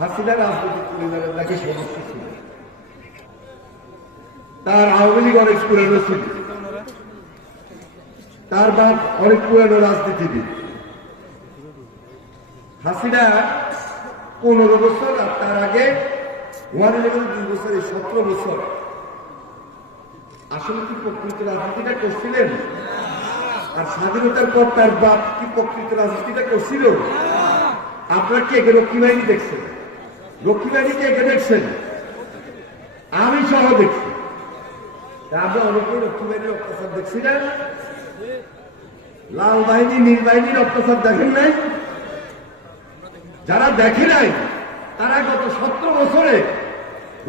হাসিনা রাজনীতি পরিবারের নাকি সদস্য ছিল, তার আওয়ামী লীগ অনেক পুরানো ছিল, তার বাপ অনেক পুরানো রাজনীতিবিদ। হাসিনা 15 বছর আর তার আগে 2 বছর, এই 17 বছর আসলে কি প্রকৃত রাজনীতিটা করছিলেন? আর স্বাধীনতার পর তার বাপ কি প্রকৃত রাজনীতিটা করছিল? আপনারা কি একে রক্ষী বাহিনী দেখছেন? রক্ষী বাহিনীকে একে দেখছেন? আমি সহ দেখছি। আমরা অনেকেই রক্ষী বাহিনীর অত্যাচার দেখছি না? লাল বাহিনী, নীল বাহিনীর অত্যাচার দেখেন নাই? যারা দেখে নাই তারা গত 17 বছরে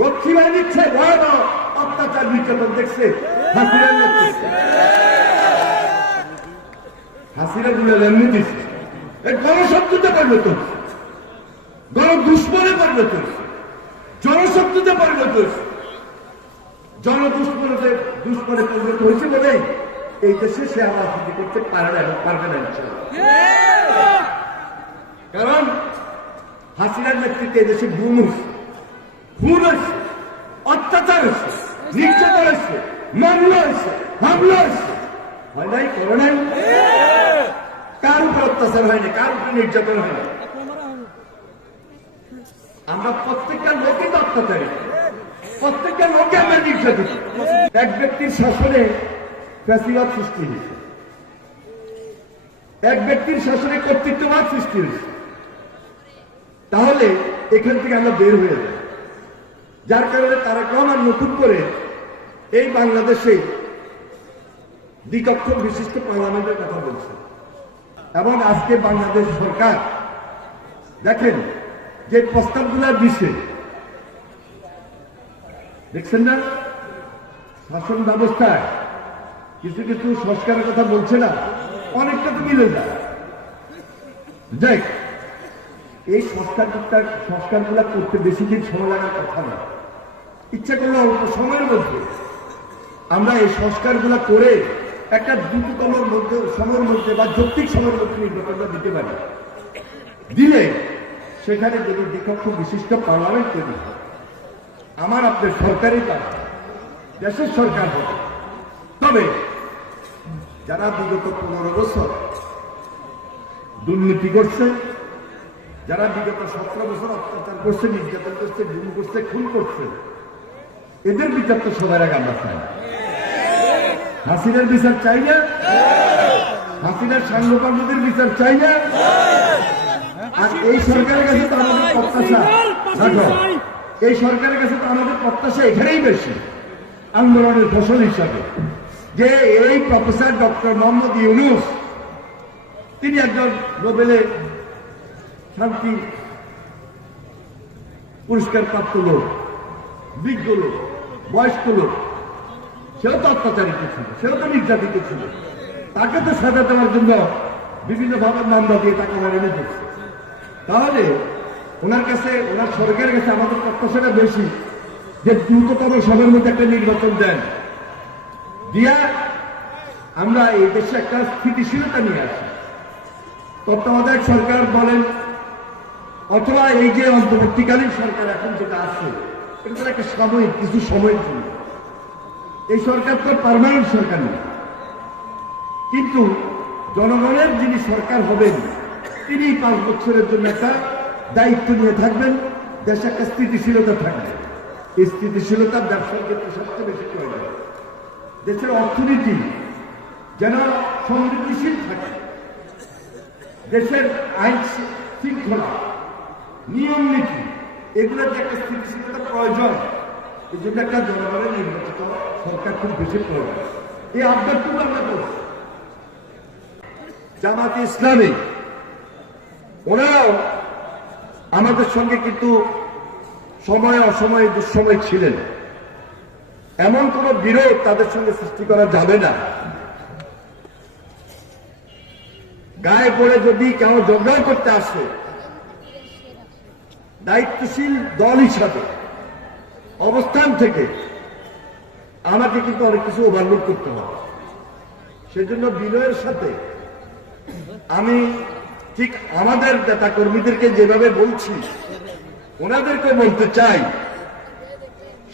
রক্ষী বাহিনীর চেয়ে ভয়াবহ অত্যাচার নির্যাতন দেখছে। হাসিনা গুলো এমনি দিচ্ছে, গণশত্রুতে পরিণত হচ্ছে, গণদুশ্মনে পরিণত হচ্ছে, জনশত্রুতে পরিণত হচ্ছে। দুশ্মনে পরিণত হয়েছে বলে এই দেশে সে রাজনীতি করতে পারবে না। কারণ হাসিনার নেতৃত্বে এদেশে খুন হয়েছে, অত্যাচার হয়েছে, নির্যাতন হয়েছে, মামলা হয়েছে, হামলা হয়েছে। হয় নাই? করে নাই? কার উপর অত্যাচার হয়নি? কার উপর নির্যাতন হয়নি? আমরা প্রত্যেকটা লোকই তো অত্যাচারী, প্রত্যেকটা লোকে আমরা নির্যাতিত। এক ব্যক্তির শাসনে ফ্যাসিবাদ সৃষ্টি হয়েছে, এক ব্যক্তির শাসনে কর্তৃত্ববাদ সৃষ্টি হয়েছে। তাহলে এখান থেকে আমরা বের হয়ে যাই। যার কারণে তারেক রহমান নতুন করে এই বাংলাদেশে দ্বিকক্ষ বিশিষ্ট পার্লামেন্টের কথা বলছে। এবং আজকে বাংলাদেশ সরকার দেখেন যে প্রস্তাবগুলো দিচ্ছে, দেখছেন না? শাসন ব্যবস্থায় কিছু কিছু সংস্কারের কথা বলছে না, অনেকটা তো মিলে যায়। দেখ, এই সংস্কারগুলো করতে বেশি দিন সময় লাগার কথা না। ইচ্ছা করলে অল্প সময়ের মধ্যে আমরা এই সংস্কারগুলো করে একটা দ্রুততম সময়ের মধ্যে বা যৌক্তিক সময়ের মধ্যে নির্বাচনটা দিতে পারি। দিলে সেখানে যদি দ্বিকক্ষ বিশিষ্ট পার্লামেন্ট তৈরি হয়, আমার আপনার সরকারই কাজ, দেশের সরকার হবে। তবে যারা বিগত 15 বছর দুর্নীতি করছে, যারা বিগত 17 বছর অত্যাচার করছে, নির্যাতন করছে, গুম করছে, খুন করছে, এদের বিচার তো সবার আগে আমরা চাই। হাসিনার বিচার চাই না? হাসিনার সাংবাদিকদের বিচার চাই না? আর এই সরকারের কাছে তো আমাদের প্রত্যাশা, দেখো, এই সরকারের কাছে তো আমাদের প্রত্যাশা এখানেই বেশি আন্দোলনের ফসল হিসাবে, যে এই প্রফেসর ডক্টর মোহাম্মদ ইউনূস তিনি একজন নোবেলের শান্তি পুরস্কার প্রাপ্ত লোক, বিজ্ঞ লোক, বয়স্ক লোক, সেও তো অত্যাচারিত ছিল, সেও তো নির্যাতিত ছিল। তাকে তো সাজা দেওয়ার জন্য বিভিন্ন ভাবে মামলা দিয়ে তাকে আমরা এনে দিচ্ছি। তাহলে ওনার কাছে, ওনার সরকারের কাছে আমাদের প্রত্যাশাটা বেশি যে দ্রুততম সময়ের মধ্যে একটা নির্বাচন দেন, দিয়া আমরা এই দেশে একটা স্থিতিশীলতা নিয়ে আসি। তত্ত্বাবধায়ক সরকার বলেন অথবা এই যে অন্তর্বর্তীকালীন সরকার এখন যেটা আছে, এটা তো একটা সাময়িক, কিছু সময়ের জন্য। এই সরকার তো পার্মানেন্ট সরকার নেই, কিন্তু জনগণের যিনি সরকার হবেন তিনি 5 বছরের জন্য একটা দায়িত্ব নিয়ে থাকবেন, দেশে একটা স্থিতিশীলতা থাকবে। এই স্থিতিশীলতা ব্যবসার ক্ষেত্রে সবচেয়ে বেশি প্রয়োজন। দেশের অর্থনীতি যেন সমৃদ্ধিশীল থাকে, দেশের আইন শৃঙ্খলা, নিয়ম নীতি, এগুলোর যে একটা স্থিতিশীলতা প্রয়োজন, এই জন্য একটা জনগণের নির্বাচিত সরকার খুব বেশি প্রয়োজন। এই আবদারটুকু আমরা করছি। জামাতে ইসলামী ওনারাও আমাদের সঙ্গে কিন্তু সময় অসময়ে দুঃসময় ছিলেন। এমন কোন বিরোধ তাদের সঙ্গে সৃষ্টি করা যাবে না। গায়ে পড়ে যদি কেউ জগড়া করতে আসে, দায়িত্বশীল দল হিসাবে অবস্থান থেকে আমাকে কিন্তু অনেক কিছু ওভারলুক করতে হবে। সেজন্য বিনয়ের সাথে আমি ঠিক আমাদের নেতা কর্মীদেরকে যেভাবে বলছি ওনাদেরকে বলতে চাই,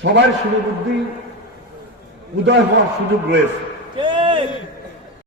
সবার শুভবুদ্ধি উদয় হওয়ার সুযোগ রয়েছে।